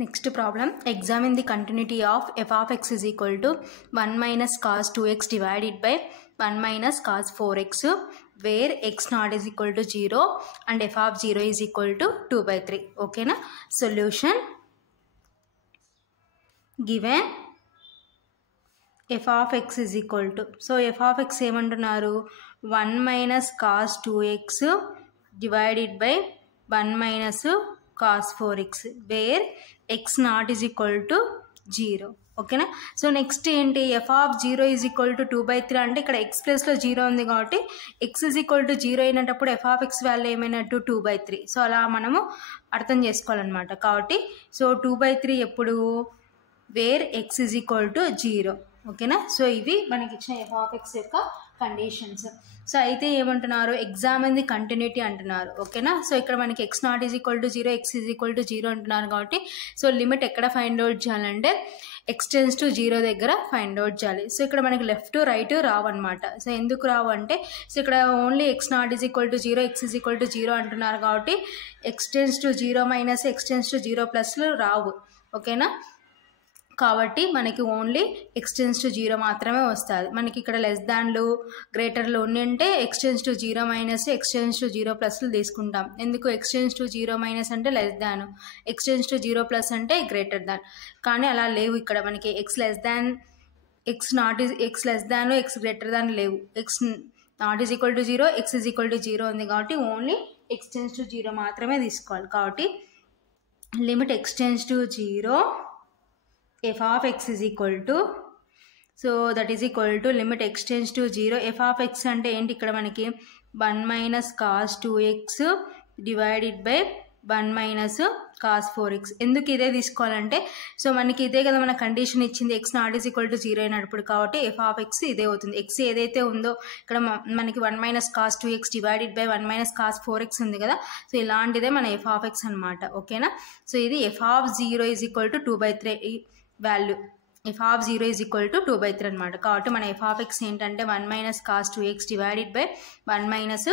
Next problem, examine the continuity of f of x is equal to 1 minus cos 2x divided by 1 minus cos 4x where x naught is equal to 0 and f of 0 is equal to 2 by 3. Okay na? Solution, given f of x is equal to, so f of x ఏమంటున్నారు 1 minus cos 2x divided by 1 minus cos 4x where x naught is equal to 0. ఓకేనా. So next ఏంటి, F of 0 is equal to 2/3 అంటే ఇక్కడ X ప్లస్లో 0 ఉంది కాబట్టి X is equal to 0 అయినప్పుడు f of x value ఏమైనట్టు 2/3. సో అలా మనము అర్థం చేసుకోవాలన్నమాట. కాబట్టి సో 2/3 ఎప్పుడు where x is equal to 0. ఓకేనా. సో ఇవి మనకి ఇచ్చిన ఎఫ్ ఆఫ్ ఎక్స్ యొక్క కండిషన్స్. సో అయితే ఏమంటున్నారు, ఎగ్జామిన్ ది కంటిన్యూటీ అంటున్నారు. ఓకేనా. సో ఇక్కడ మనకి X not is equal to 0, x is equal to 0 అంటున్నారు కాబట్టి సో లిమిట్ ఎక్కడ ఫైండ్ అవుట్ చేయాలంటే ఎక్స్ టెన్స్ టు 0 దగ్గర ఫైండ్ అవుట్ చేయాలి. సో ఇక్కడ మనకి లెఫ్ట్ రైట్ రావు అనమాట. సో ఎందుకు రావు అంటే సో ఇక్కడ only X not is equal to 0, x is equal to 0 అంటున్నారు కాబట్టి X tends to 0 minus x tends to 0 ప్లస్లు రావు. ఓకేనా. కాబట్టి మనకి ఓన్లీ ఎక్స్ టెన్స్ టు 0 మాత్రమే వస్తుంది. మనకి ఇక్కడ లెస్ దాన్లు గ్రేటర్లు ఉంటే x tends to 0 minus x tends to 0 ప్లస్లు తీసుకుంటాం. ఎందుకు ఎక్స్ టెన్స్ టు 0 మైనస్ అంటే less than, x tends to 0 plus అంటే గ్రేటర్ దాన్. కానీ అలా లేవు ఇక్కడ మనకి x less than, x not is x less than, x greater than లేవు. X not is equal to 0, x is equal to 0 ఉంది కాబట్టి ఓన్లీ ఎక్స్ టెన్స్ టు 0 మాత్రమే తీసుకోవాలి. కాబట్టి limit x tends to 0 f of x is equal to, so that is equal to limit x tends to 0. f of x అంటే ఏంటి, ఇక్కడ మనకి 1 minus cos 2x divided by 1 minus cos 4x. ఎందుకు ఇదే తీసుకోవాలంటే సో మనకి ఇదే కదా మన కండిషన్ ఇచ్చింది, X not is equal to 0 అయినప్పుడు. కాబట్టి ఎఫ్ ఆఫ్ ఎక్స్ ఇదే అవుతుంది. ఎక్స్ ఏదైతే ఉందో ఇక్కడ మనకి 1 minus cos 2x divided by 1 minus cos 4x ఉంది కదా. సో ఇలాంటిదే మన ఎఫ్ ఆఫ్ ఎక్స్ అనమాట. ఓకేనా. సో ఇది F of 0 is equal to 2/3 value. F of 0 is equal to 2/3 అనమాట. కాబట్టి మన ఎఫ్ ఆఫ్ ఎక్స్ ఏంటంటే 1 minus cos 2x divided by 1 minus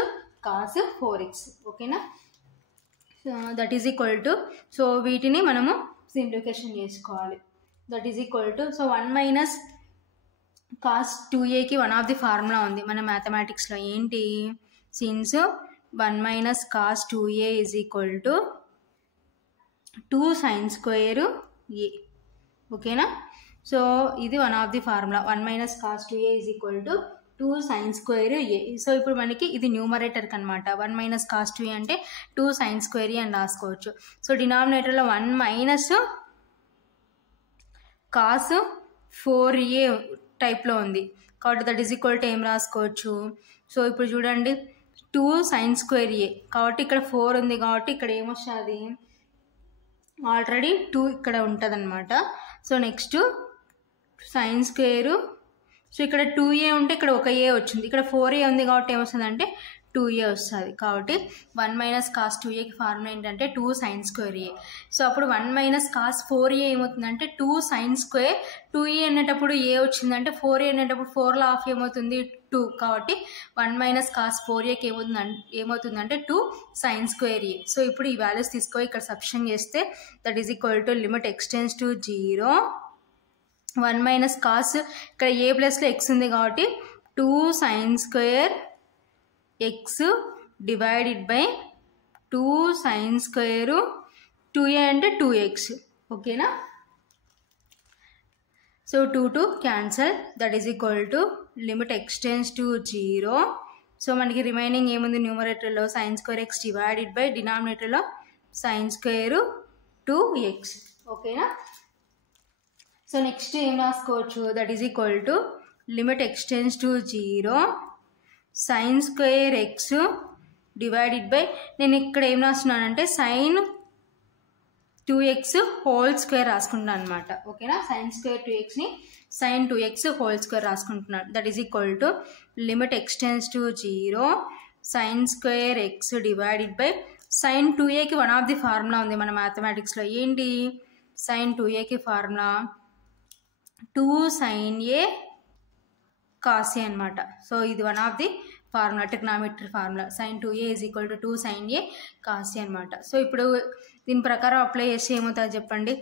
cos 4x. ఓకేనా. So that is equal to, so వీటిని మనము సింప్లిఫికేషన్ చేసుకోవాలి. That is equal to, so 1 minus cos 2aకి one of the formula ఉంది మన మ్యాథమెటిక్స్లో. ఏంటి, since 1 minus cos 2a is equal to 2 sin square a. ఓకేనా. సో ఇది one of the formula, 1 minus cos 2a is equal to 2 sin square a. So ఇప్పుడు మనకి ఇది న్యూమరేటర్కి అనమాట. 1 minus cos 2a అంటే 2 sin square a అని రాసుకోవచ్చు. So డినామినేటర్లో 1 minus cos 4a టైప్లో ఉంది కాబట్టి దట్ ఈజ్ ఈక్వల్ టు ఏం రాసుకోవచ్చు. సో ఇప్పుడు చూడండి 2 sin square a కాబట్టి ఇక్కడ 4 ఉంది కాబట్టి ఇక్కడ ఏమొస్తుంది, ఆల్రెడీ 2 ఇక్కడ ఉంటుంది అనమాట. So next sine square, so ఇక్కడ 2a ఉంటే ఇక్కడ ఒక ఏ వచ్చింది, ఇక్కడ 4a ఉంది కాబట్టి ఏమొస్తుంది అంటే 2a వస్తుంది. కాబట్టి 1 minus cos 2aకి ఫార్ములా ఏంటంటే 2 sin square a. సో అప్పుడు 1 minus cos 4a ఏమవుతుందంటే 2 sin square, 2a అనేటప్పుడు ఏ వచ్చిందంటే 4a అనేటప్పుడు 4లో హాఫ్ ఏమవుతుంది 2. కాబట్టి 1 minus cos 4aకి ఏమవుతుందంటే 2 sin square a. సో ఇప్పుడు ఈ వాల్యూస్ తీసుకొని ఇక్కడ సబ్స్టిట్యూషన్ చేస్తే that is equal to limit x tends to 0, 1 minus cos, ఇక్కడ ఏ ప్లస్లో ఎక్స్ ఉంది కాబట్టి 2 sin square x divided by 2 sin square 2a అంటే 2x. ఓకేనా. So 2 cancel, that is equal to limit x tends to 0. So మనకి remaining ఏముంది, న్యూమరేటర్లో sin square x divided by డినామినేటర్లో sin square 2x. ఓకేనా. సో నెక్స్ట్ ఏం రాసుకోవచ్చు, that is equal to limit x tends to 0 sin square x divided by, నేను ఇక్కడ ఏం రాస్తున్నానంటే sin 2x హోల్ స్క్వేర్ రాసుకుంటున్నాను అనమాట. ఓకేనా. sin square 2xని sin 2x హోల్ స్క్వేర్ రాసుకుంటున్నాను. That is equal to limit x tends to 0 sin square x divided by sin 2aకి వన్ ఆఫ్ ది ఫార్ములా ఉంది మన మ్యాథమెటిక్స్లో. ఏంటి, sin 2aకి formula 2 sin a cos a అనమాట. సో ఇది one of the formula, trigonometry formula. sin 2a is equal to 2 sin a cos a అనమాట. So ఇప్పుడు దీని ప్రకారం అప్లై చేస్తే ఏమవుతుంది చెప్పండి,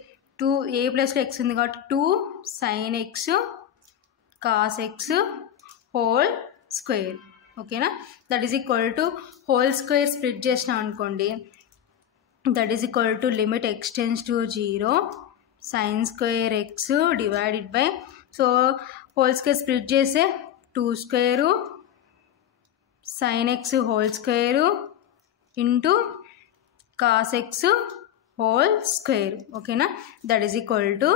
2 a ప్లస్లో x ఉంది కాబట్టి 2 sin x cos x whole square. ఓకేనా, that is equal to whole square split చేసినాం అనుకోండి, that is equal to limit x tends to 0 sin square x divided by, so whole square split చేస్తే 2 square sin x whole square into cos x whole square. ఓకేనా, that is equal to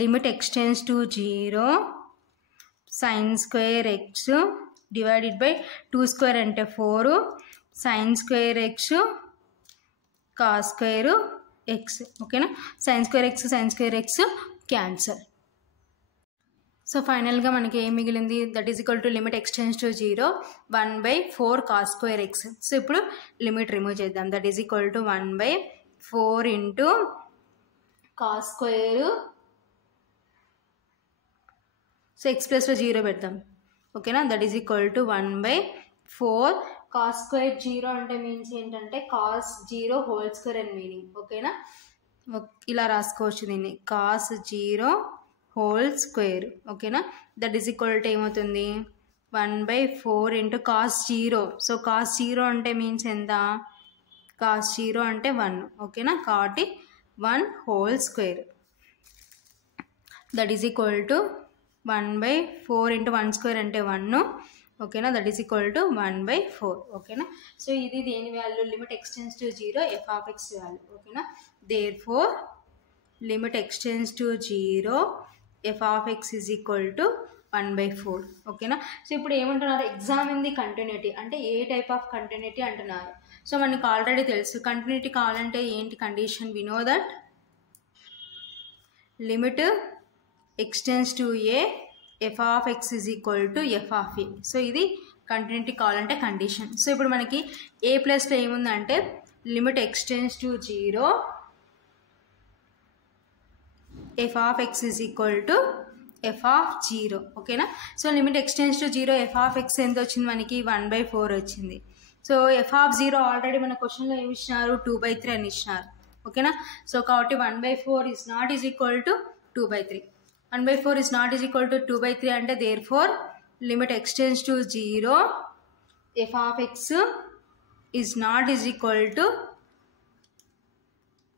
limit x tends to 0 sin square x divided by 2 square అంటే 4 sin square x cos square x. ఓకేనా, sin square x cancel. So ఫైనల్గా మనకి ఏం మిగిలింది, that is equal to limit x tends to 0 1/4 cos square x. So ఇప్పుడు limit remove చేద్దాం, that is equal to 1/4 into cos square, so x ప్లస్లో 0 పెడతాం. ఓకేనా, that is equal to 1/4 cos square 0 అంటే మీన్స్ ఏంటంటే cos 0 హోల్ స్క్వేర్ అని meaning. ఓకేనా, ఇలా రాసుకోవచ్చు దీన్ని, cos 0 హోల్ స్క్వేర్. ఓకేనా, దట్ ఈజ్ ఈక్వల్ టు ఏమవుతుంది 1/4 ఇంటూ cos 0. సో cos 0 అంటే మీన్స్ ఎంత, cos 0 అంటే 1. ఓకేనా, కాబట్టి 1 whole square, that is equal to 1/4 into 1 square అంటే 1. ఓకేనా, దట్ ఈస్ ఈక్వల్ టు 1/4. ఓకేనా, సో ఇది దేని value, limit x tends to 0 f of x value. ఓకేనా, therefore limit x tends to 0 f of x is equal to 1/4. ఓకేనా, so ఇప్పుడు ఏమంటున్నారు, examine the continuity అంటే ఏ టైప్ ఆఫ్ కంటిన్యూటీ అంటున్నారు. సో మనకి ఆల్రెడీ తెలుసు కంటిన్యూటీ కావాలంటే ఏంటి condition, we know that limit x tends to a f of x is equal to f of a. So ఇది కంటిన్యూటీ కావాలంటే కండిషన్. సో ఇప్పుడు మనకి ఏ ప్లస్లో ఏముందంటే limit x tends to 0 f of x is equal to f of 0. ఓకేనా, సో లిమిట్ x tends to 0 f of x ఎంత వచ్చింది మనకి 1/4 వచ్చింది. సో f ఆఫ్ 0 ఆల్రెడీ మన క్వశ్చన్లో ఏమి ఇచ్చినారు 2/3 అని ఇచ్చినారు. ఓకేనా, సో కాబట్టి 1/4 is not is equal to 2/3. 1/4 is not is equal to 2/3 అంటే therefore limit x tends to 0 f of x is not is equal to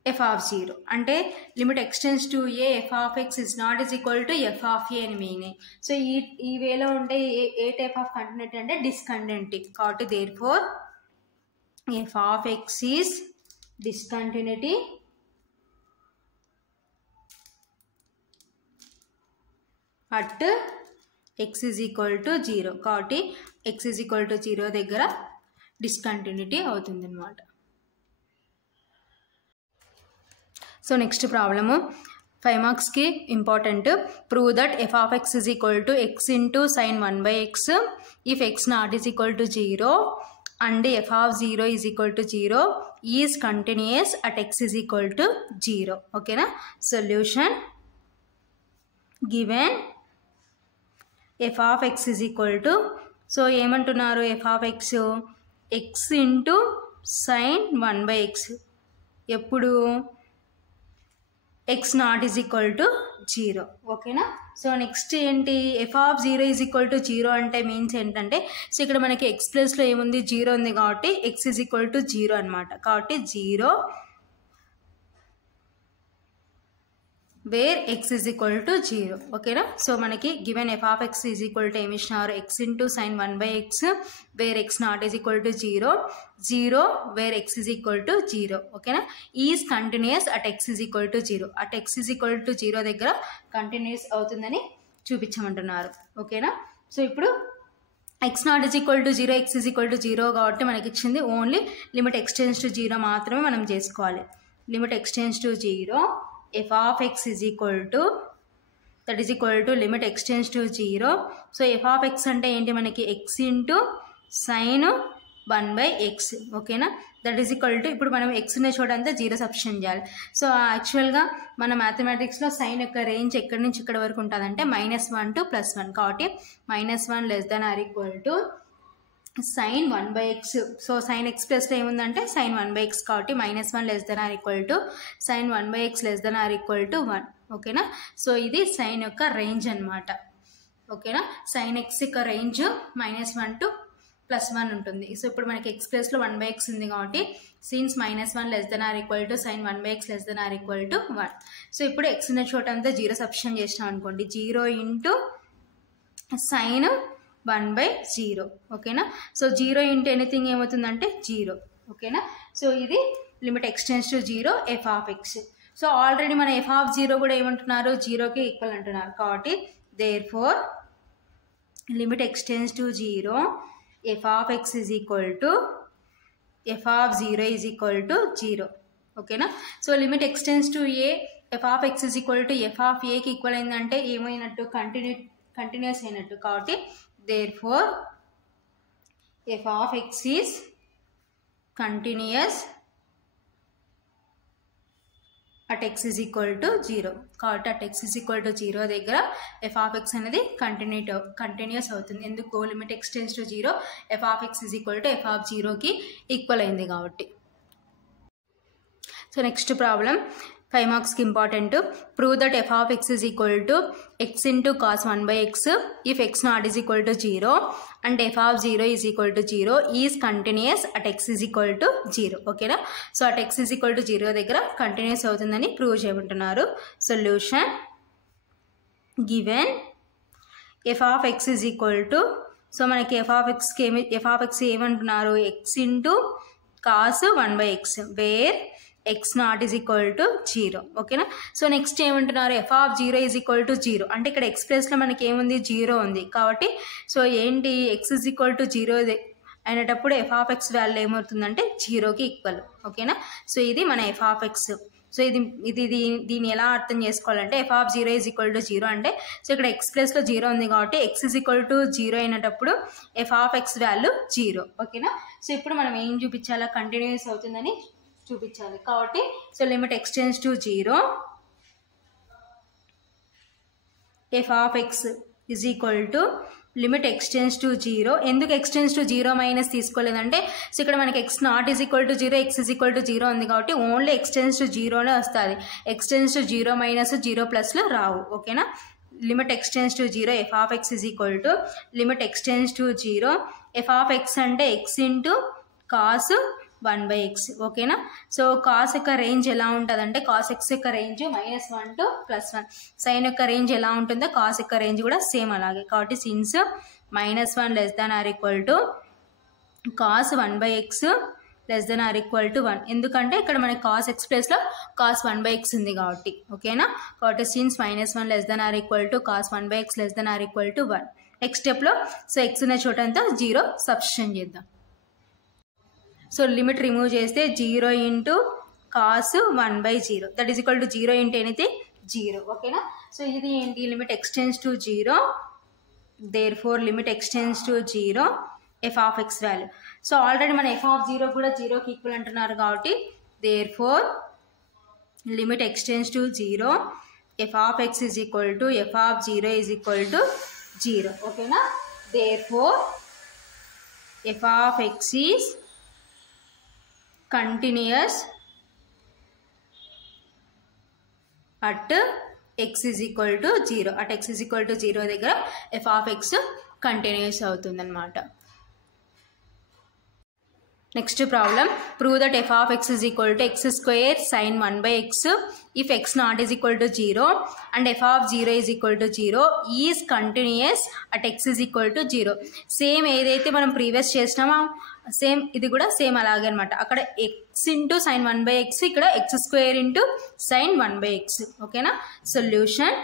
f of 0 అంటే limit x tends to a f of x is not is equal to f of a అని meaning. So ఈ వేలో ఉంటే ఏ type of continuity అంటే discontinuity. కాబట్టి therefore f of x is discontinuity at x is equal to 0. కాబట్టి x is equal to 0 దగ్గర discontinuity అవుతుంది అన్నమాట. సో నెక్స్ట్ ప్రాబ్లము 5 మార్క్స్కి important. Prove that f of x is equal to x into sin 1/x if x not is equal to 0 and f of 0 is equal to 0 is continuous at x is equal to 0. ఓకేనా, solution given f of x is equal to, so ఏమంటున్నారు f of x x into sin 1/x ఎప్పుడు x not is equal to 0. ఓకేనా, so next ఏంటి f of 0 is equal to 0 అంటే means ఏంటంటే, so ఇక్కడ మనకి x ప్లస్లో ఏముంది 0 ఉంది కాబట్టి x is equal to 0 అనమాట. కాబట్టి 0 where x is equal to 0. ఓకేనా, సో మనకి given f of x is equal to ఏమి ఇచ్చినారు x into sin 1/x where x not is equal to 0 where x is equal to 0. ఓకేనా, is continuous at x is equal to 0 at x is equal to 0 దగ్గర continuous అవుతుందని చూపించమంటున్నారు. ఓకేనా, so ఇప్పుడు x not is equal to 0 x is equal to 0 కాబట్టి మనకి ఇచ్చింది only limit x tends to 0 మాత్రమే మనం చేసుకోవాలి. Limit x tends to 0 f of x is equal to, that is equal to limit x tends to 0. So f of x అంటే ఏంటి మనకి x into sin 1/x. ఓకేనా, that is equal to, ఇప్పుడు మనం x ఉన్న చోట అంతా 0 substitute చేయాలి. సో యాక్చువల్గా మన మ్యాథమెటిక్స్లో సైన్ యొక్క రేంజ్ ఎక్కడి నుంచి ఎక్కడి వరకు ఉంటుందంటే -1 to +1. కాబట్టి -1 less than or equal to sin 1/x. So sin x ప్లస్లో ఏముందంటే sin 1/x కాబట్టి -1 ≤ sin 1/x ≤ 1. ఓకేనా. సో ఇది sin యొక్క రేంజ్ అనమాట. ఓకేనా. sin x యొక్క రేంజ్ -1 to +1 ఉంటుంది. సో ఇప్పుడు మనకి x ప్లస్లో 1/x ఉంది కాబట్టి సిన్స్ -1 ≤ sin 1/x ≤ 1. సో ఇప్పుడు x ఉన్న చోట అంతా 0 సబ్స్టిట్యూట్ చేసినాం అనుకోండి, 0 ఇంటూ sin 1/0. ఓకేనా. సో 0 ఇంటూ ఎనీథింగ్ ఏమవుతుందంటే 0. ఓకేనా. సో ఇది limit x → 0 f(x). So already మన f(0) కూడా ఏమంటున్నారు, 0కి ఈక్వల్ అంటున్నారు కాబట్టి therefore limit x → 0 f(x) f(0) 0. ఓకేనా. సో లిమిట్ x → a f(x) f(a)కి ఈక్వల్ అయిందంటే ఏమైనట్టు, కంటిన్యూస్ అయినట్టు కాబట్టి therefore f(x) is continuous at x = 0. కాబట్టి at x = 0 దగ్గర f(x) అనేది కంటిన్యూస్ అవుతుంది. ఎందుకు, లిమిట్ x → 0 f(x) f(0)కి ఈక్వల్ అయింది కాబట్టి. సో నెక్స్ట్ ప్రాబ్లం 5 మార్క్స్కి important. Prove that f(x) x into cos 1/x if x not is equal to 0 and f(0) is equal to 0 is continuous at x = 0. ఓకేనా. So at x = 0 దగ్గర continuous అవుతుందని prove చేయమంటున్నారు. Solution given f(x) so మనకి f(x) ఏమంటున్నారు, x into cos 1/x where x not is equal to 0. ఓకేనా. So next ఏమంటున్నారు, f(0) is equal to 0 అంటే ఇక్కడ x ప్లేస్లో మనకి ఏముంది, 0 ఉంది కాబట్టి సో ఏంటి, x = 0 అయినటప్పుడు f(x) వాల్యూ ఏమవుతుందంటే 0కి ఈక్వల్. ఓకేనా. సో ఇది మన f(x). సో దీన్ని ఎలా అర్థం చేసుకోవాలంటే f(0) is equal to 0 అంటే సో ఇక్కడ x ప్లేస్లో 0 ఉంది కాబట్టి x = 0 అయినటప్పుడు f(x) వాల్యూ 0. ఓకేనా. సో ఇప్పుడు మనం ఏం చూపించాలా, కంటిన్యూస్ అవుతుందని చూపించాలి కాబట్టి సో లిమిట్ x → 0 f(x) లిమిట్ x → 0. ఎందుకు x → 0 మైనస్ తీసుకోలేదంటే సో ఇక్కడ మనకి x not is equal to 0 x = 0 ఉంది కాబట్టి ఓన్లీ x → 0నే వస్తుంది. x → 0 మైనస్ 0 ప్లస్లో రావు. ఓకేనా. Limit x → 0 f(x) limit x → 0 f(x) అంటే x into cos 1/x. ఓకేనా. సో కాస్ యొక్క రేంజ్ ఎలా ఉంటుందంటే కాస్ x యొక్క రేంజ్ -1 to +1. సైన్ యొక్క రేంజ్ ఎలా ఉంటుందో కాస్ యొక్క రేంజ్ కూడా సేమ్ అలాగే కాబట్టి సిన్స్ -1 ≤ cos 1/x ≤ 1. ఎందుకంటే ఇక్కడ మనకి cos x ప్లేస్లో cos 1/x ఉంది కాబట్టి. ఓకేనా. కాబట్టి సిన్స్ -1 ≤ cos 1/x ≤ 1. నెక్స్ట్ స్టెప్లో సో x ఉన్న చోటంతా 0 సబ్స్టిట్యూషన్ చేద్దాం. సో లిమిట్ రిమూవ్ చేస్తే 0 into cos 1/0 that is equal to 0 into anything 0. ఓకేనా. సో ఇది ఏంటి, limit x → 0 therefore limit x → 0 f(x) value. So already మన f(0) కూడా 0కి ఈక్వల్ అంటున్నారు కాబట్టి therefore limit x → 0 f(x) f(0) 0. ఓకేనా. therefore f(x) is continuous at x = 0. at x = 0 దగ్గర f(x) కంటిన్యూస్ అవుతుందన్నమాట. Next problem prove that f(x) = x² sin 1/x if x not is equal to 0 and f(0) is equal to 0 is continuous at x = 0. Same ఏదైతే మనం previous చేసినామో same ఇది కూడా same అలాగే అనమాట. అక్కడ x into sin 1/x ఇక్కడ x² into sin 1/x. ఓకేనా. Solution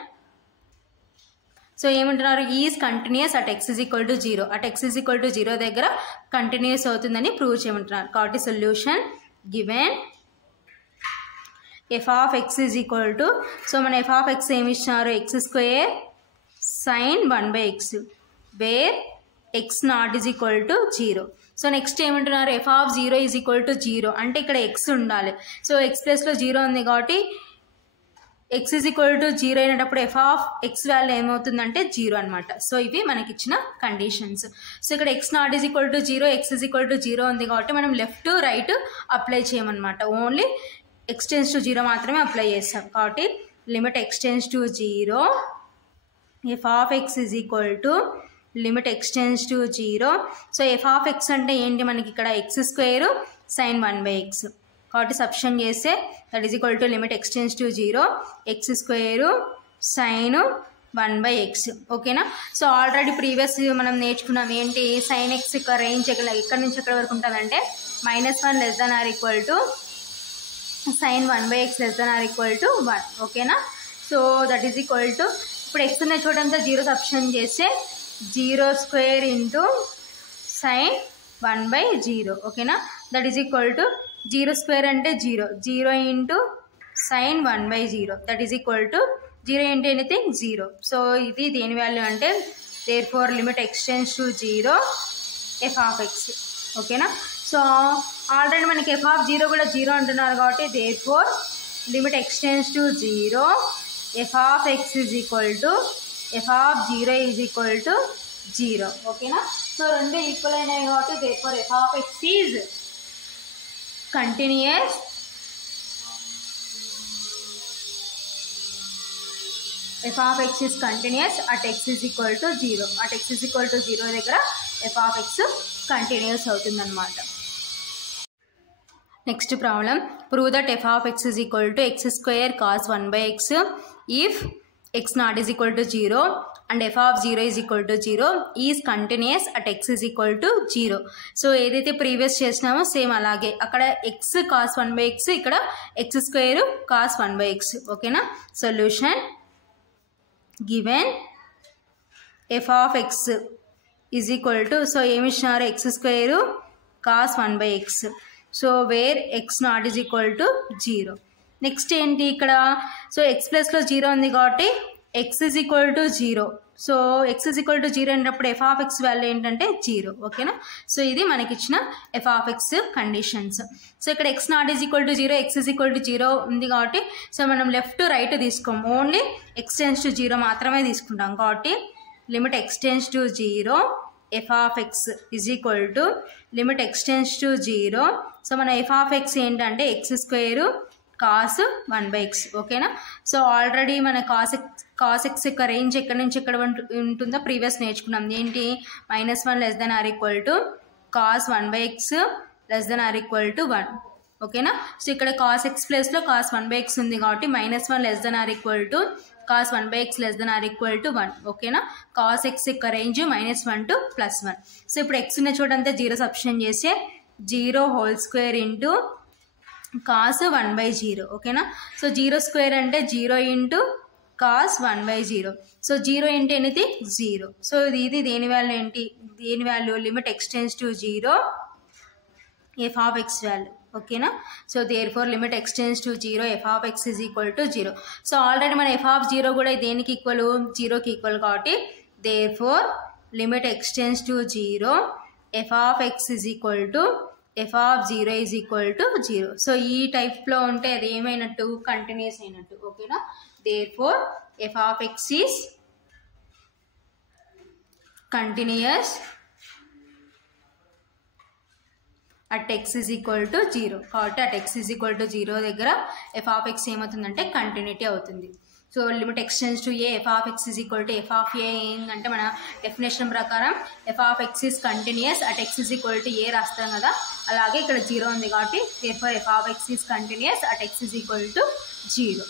so ఏమంటున్నారు, is continuous at x = 0. at x = 0 దగ్గర కంటిన్యూస్ అవుతుందని ప్రూవ్ చేయమంటున్నారు కాబట్టి సొల్యూషన్ గివెన్ f(x) సో మన f(x) ఏమి ఇచ్చినారు, x² sin 1/x where x not is equal to 0. So next ఏమంటున్నారు, f(0) is equal to 0 అంటే ఇక్కడ x ఉండాలి. సో x ప్లేస్లో 0 ఉంది కాబట్టి ఎక్స్ ఈజ్ ఈక్వల్ టు 0 అయినప్పుడు ఎఫ్ ఆఫ్ ఎక్స్ వాల్యూ ఏమవుతుందంటే 0 అనమాట. సో ఇవి మనకి ఇచ్చిన కండిషన్స్. సో ఇక్కడ x not is equal to 0, x is equal to 0 ఉంది కాబట్టి మనం లెఫ్ట్ రైట్ అప్లై చేయమన్నమాట. ఓన్లీ ఎక్స్ టెన్స్ టు 0 మాత్రమే అప్లై చేస్తాం. కాబట్టి limit x tends to 0, f of x is equal to limit x tends to 0. So f of x అంటే ఏంటి, మనకి ఇక్కడ ఎక్స్ స్క్వేర్ సైన్ 1/x. కాబట్టి సబ్స్టిట్యూషన్ చేస్తే that is equal to limit x tends to 0, X square sine 1/x. ఓకేనా. So already previous మనం నేర్చుకున్నాం ఏంటి, సైన్ ఎక్స్ యొక్క రేంజ్ ఎక్కడి నుంచి ఎక్కడి వరకు ఉంటుందంటే -1 ≤ సైన్ 1/x ≤ 1. ఓకేనా. So that is equal to ఇప్పుడు ఎక్స్ ఉన్న చోటంతా 0 సబ్స్టిట్యూషన్ చేస్తే 0² ఇంటూ సైన్ 1/0. ఓకేనా. దట్ ఈజ్ ఈక్వల్ టు 0² అంటే 0, 0 into sine 1/0. That is equal to 0 into anything 0. So ఇది దేని వాల్యూ అంటే therefore limit x tends to 0 f of x. ఓకేనా. So already మనకి ఎఫ్ ఆఫ్ 0 కూడా 0 అంటున్నారు కాబట్టి therefore limit x tends to 0 f of x is equal to f of 0 is equal to 0. ఓకేనా. So రెండు equal అయినాయి కాబట్టి therefore f of x is continuous F of x is continuous at x is equal to 0. At x is equal to 0 దగ్గర f of X continuous అవుతుందన్నమాట. Next problem, prove that F of x is equal to x² cos 1/x if X not is equal to 0 and F of 0 is equal to 0 is continuous at x is equal to 0. So ఏదైతే previous చేసినామో same అలాగే అక్కడ X cos 1/x, ఇక్కడ x² cos 1/x. ఓకేనా. Solution given F of x is equal to, so ఏమి ఇచ్చినారు, x² cos 1/x. So where X not is equal to 0. Next ఏంటి ఇక్కడ, so X ప్లస్లో 0 ఉంది కాబట్టి X is equal to 0. So X is equal to 0 అయినప్పుడు f of x value ఏంటంటే 0. ఓకేనా. సో ఇది మనకి ఇచ్చిన f of x conditions. So ఇక్కడ x not is equal to 0, x is equal to 0 ఉంది కాబట్టి సో మనం లెఫ్ట్ రైట్ తీసుకోము, ఓన్లీ ఎక్స్ టెన్స్ టు 0 మాత్రమే తీసుకుంటాం. కాబట్టి limit x tends to 0 f of x is equal to limit x tends to 0. So మన f of x ఏంటంటే x² cos 1/x. ఓకేనా. సో ఆల్రెడీ మన కాస్ ఎక్స్ యొక్క range ఎక్కడి నుంచి ఎక్కడ ఉంటుందో ప్రీవియస్ నేర్చుకున్నాం ఏంటి, -1 ≤ cos 1/x ≤ 1. ఓకేనా. సో ఇక్కడ కాస్ ఎక్స్ ప్లస్లో cos 1/x ఉంది కాబట్టి -1 ≤ cos 1/x ≤ 1. ఓకేనా. కాస్ ఎక్స్ యొక్క రేంజ్ -1 to +1. సో ఇప్పుడు ఎక్స్ ఉన్న చోటంతా 0 సబ్స్టిట్యూషన్ చేస్తే 0² ఇంటూ cos 1/0. ఓకేనా. సో 0² అంటే 0 into cos 1/0. So 0 into anything 0. So ఇది దేని వాల్యూ ఏంటి, దేని value limit x tends to 0 f of x value. ఓకేనా. So therefore limit x tends to 0 f of x is equal to 0. So already మన f of 0 కూడా దేనికి equal, 0కి equal కాబట్టి therefore limit x tends to 0 f of x is equal to f of 0 is equal to 0. So ఈ టైప్లో ఉంటే అది ఏమైనట్టు, కంటిన్యూస్ అయినట్టు. ఓకేనా. Therefore f of x is continuous at x is equal to 0. కాబట్టి at x is equal to 0 దగ్గర f of x ఏమవుతుందంటే కంటిన్యూటీ అవుతుంది. So limit x tends to a f of x is equal to f of a ఏంటంటే మన definition ప్రకారం f of x is continuous at x is equal to a రాస్తాం కదా, అలాగే ఇక్కడ 0 ఉంది కాబట్టి therefore f of x is continuous at x is equal to 0.